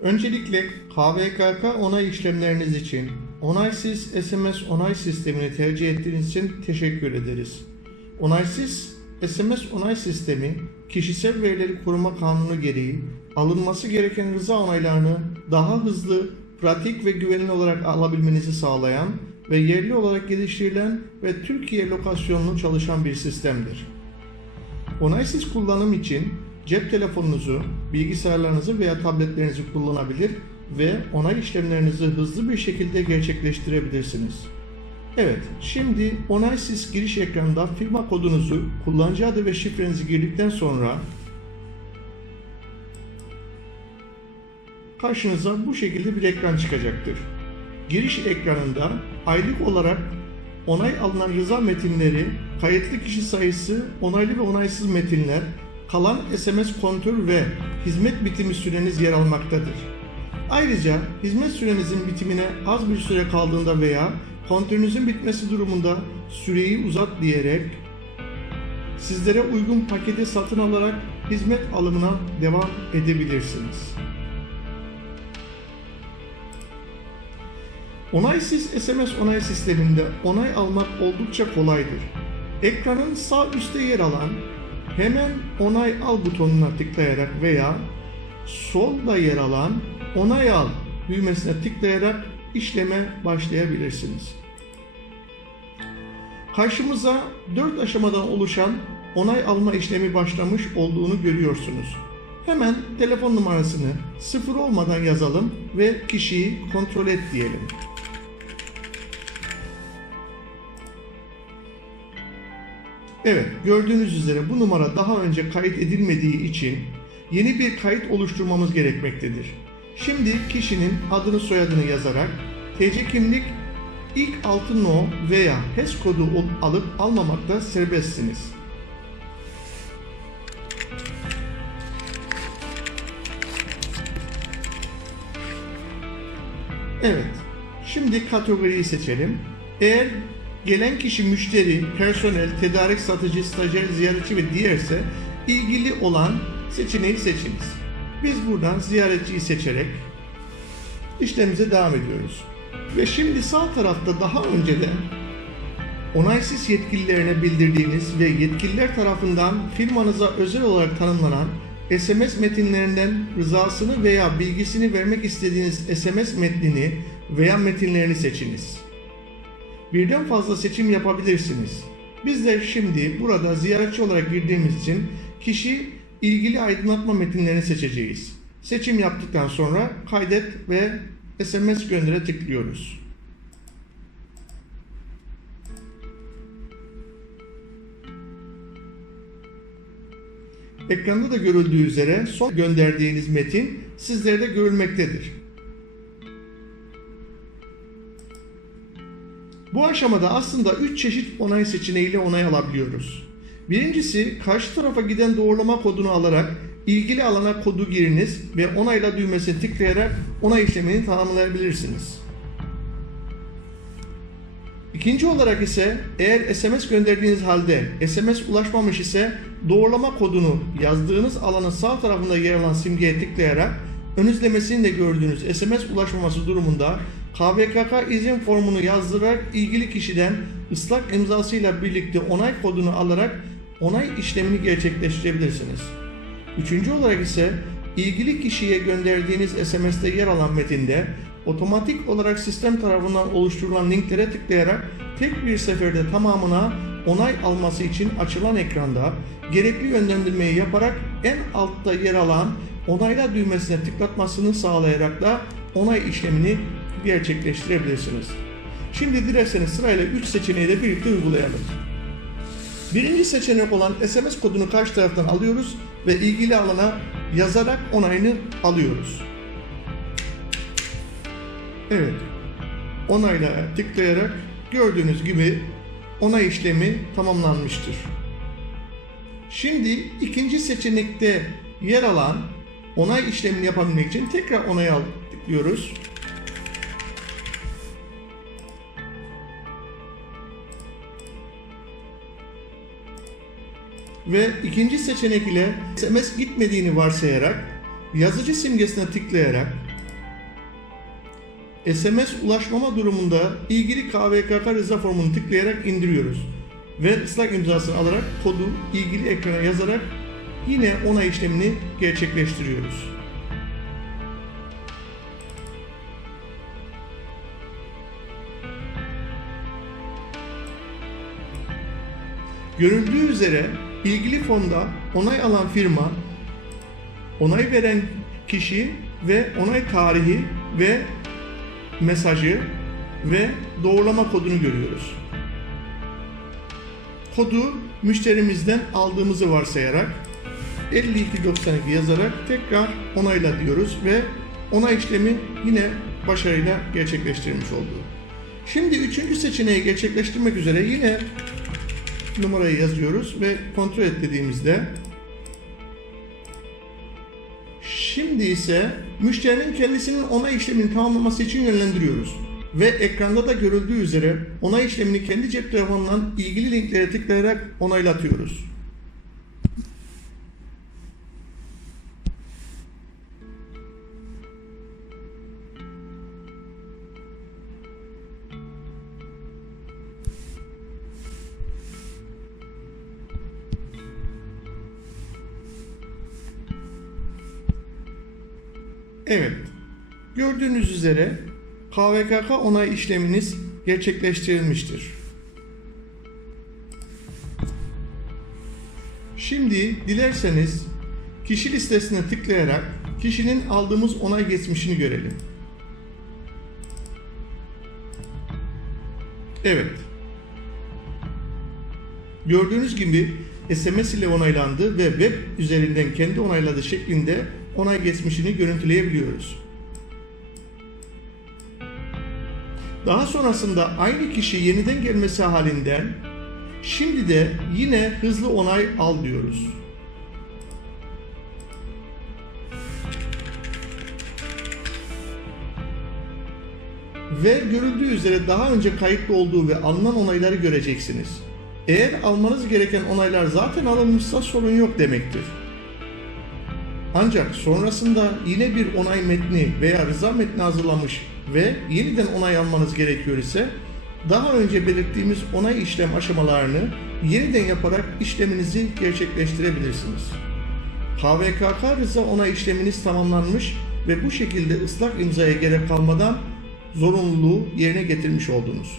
Öncelikle KVKK onay işlemleriniz için onaysız SMS onay sistemini tercih ettiğiniz için teşekkür ederiz. Onaysız SMS onay sistemi kişisel verileri koruma kanunu gereği alınması gereken rıza onaylarını daha hızlı, pratik ve güvenilir olarak alabilmenizi sağlayan ve yerli olarak geliştirilen ve Türkiye lokasyonlu çalışan bir sistemdir. Onaysız kullanım için cep telefonunuzu, bilgisayarlarınızı veya tabletlerinizi kullanabilir ve onay işlemlerinizi hızlı bir şekilde gerçekleştirebilirsiniz. Evet, şimdi onaysız giriş ekranında firma kodunuzu, kullanıcı adı ve şifrenizi girdikten sonra karşınıza bu şekilde bir ekran çıkacaktır. Giriş ekranında aylık olarak onay alınan rıza metinleri, kayıtlı kişi sayısı, onaylı ve onaysız metinler, kalan SMS kontrol ve hizmet bitimi süreniz yer almaktadır. Ayrıca hizmet sürenizin bitimine az bir süre kaldığında veya kontrolünüzün bitmesi durumunda süreyi uzat diyerek sizlere uygun paketi satın alarak hizmet alımına devam edebilirsiniz. Onaysız SMS onay sisteminde onay almak oldukça kolaydır. Ekranın sağ üstte yer alan hemen onay al butonuna tıklayarak veya solda yer alan onay al düğmesine tıklayarak işleme başlayabilirsiniz. Karşımıza 4 aşamadan oluşan onay alma işlemi başlamış olduğunu görüyorsunuz. Hemen telefon numarasını sıfır olmadan yazalım ve kişiyi kontrol et diyelim. Evet, gördüğünüz üzere bu numara daha önce kayıt edilmediği için yeni bir kayıt oluşturmamız gerekmektedir. Şimdi kişinin adını soyadını yazarak TC kimlik ilk altı no veya HES kodu alıp almamakta serbestsiniz. Evet. Şimdi kategoriyi seçelim. Eğer gelen kişi müşteri, personel, tedarik satıcı, stajyer, ziyaretçi ve diğerse ilgili olan seçeneği seçiniz. Biz buradan ziyaretçiyi seçerek işlemimize devam ediyoruz. Ve şimdi sağ tarafta daha önceden onaysız yetkililerine bildirdiğiniz ve yetkililer tarafından firmanıza özel olarak tanımlanan SMS metinlerinden rızasını veya bilgisini vermek istediğiniz SMS metnini veya metinlerini seçiniz. Birden fazla seçim yapabilirsiniz. Bizler şimdi burada ziyaretçi olarak girdiğimiz için kişi ilgili aydınlatma metinlerini seçeceğiz. Seçim yaptıktan sonra kaydet ve SMS göndere tıklıyoruz. Ekranda da görüldüğü üzere son gönderdiğiniz metin sizlerde görülmektedir. Bu aşamada aslında 3 çeşit onay seçeneğiyle onay alabiliyoruz. Birincisi karşı tarafa giden doğrulama kodunu alarak ilgili alana kodu giriniz ve onayla düğmesini tıklayarak onay işlemini tamamlayabilirsiniz. İkinci olarak ise eğer SMS gönderdiğiniz halde SMS ulaşmamış ise doğrulama kodunu yazdığınız alanın sağ tarafında yer alan simgeye tıklayarak ön izlemesini de gördüğünüz SMS ulaşmaması durumunda KVKK izin formunu yazdırarak ilgili kişiden ıslak imzasıyla birlikte onay kodunu alarak onay işlemini gerçekleştirebilirsiniz. Üçüncü olarak ise ilgili kişiye gönderdiğiniz SMS'te yer alan metinde otomatik olarak sistem tarafından oluşturulan linklere tıklayarak tek bir seferde tamamına onay alması için açılan ekranda gerekli yönlendirmeyi yaparak en altta yer alan onayla düğmesine tıklatmasını sağlayarak da onay işlemini gerçekleştirebilirsiniz. Şimdi dilerseniz sırayla 3 seçeneği de birlikte uygulayalım. Birinci seçenek olan SMS kodunu karşı taraftan alıyoruz ve ilgili alana yazarak onayını alıyoruz. Evet. Onayla tıklayarak gördüğünüz gibi onay işlemi tamamlanmıştır. Şimdi ikinci seçenekte yer alan onay işlemini yapabilmek için tekrar onay al. Ve ikinci seçenek ile SMS gitmediğini varsayarak yazıcı simgesine tıklayarak SMS ulaşmama durumunda ilgili KVKK rıza formunu tıklayarak indiriyoruz. Ve ıslak imzasını alarak kodu ilgili ekrana yazarak yine onay işlemini gerçekleştiriyoruz. Görüldüğü üzere ilgili fonda onay alan firma, onay veren kişi ve onay tarihi ve mesajı ve doğrulama kodunu görüyoruz. Kodu müşterimizden aldığımızı varsayarak 5292 yazarak tekrar onayla diyoruz ve onay işlemi yine başarıyla gerçekleştirilmiş oldu. Şimdi üçüncü seçeneği gerçekleştirmek üzere yine numarayı yazıyoruz ve kontrol et dediğimizde Şimdi ise müşterinin kendisinin onay işlemini tamamlaması için yönlendiriyoruz. Ve ekranda da görüldüğü üzere onay işlemini kendi cep telefonundan ilgili linklere tıklayarak onaylatıyoruz. Evet. Gördüğünüz üzere KVKK onay işleminiz gerçekleştirilmiştir. Şimdi dilerseniz kişi listesine tıklayarak kişinin aldığımız onay geçmişini görelim. Evet. Gördüğünüz gibi SMS ile onaylandı ve web üzerinden kendi onayladığı şeklinde onay geçmişini görüntüleyebiliyoruz. Daha sonrasında aynı kişi yeniden gelmesi halinden şimdi de yine hızlı onay al diyoruz. Ve görüldüğü üzere daha önce kayıtlı olduğu ve alınan onayları göreceksiniz. Eğer almanız gereken onaylar zaten alınmışsa sorun yok demektir. Ancak sonrasında yine bir onay metni veya rıza metni hazırlamış ve yeniden onay almanız gerekiyor ise daha önce belirttiğimiz onay işlem aşamalarını yeniden yaparak işleminizi gerçekleştirebilirsiniz. KVKK rıza onay işleminiz tamamlanmış ve bu şekilde ıslak imzaya gerek kalmadan zorunluluğu yerine getirmiş oldunuz.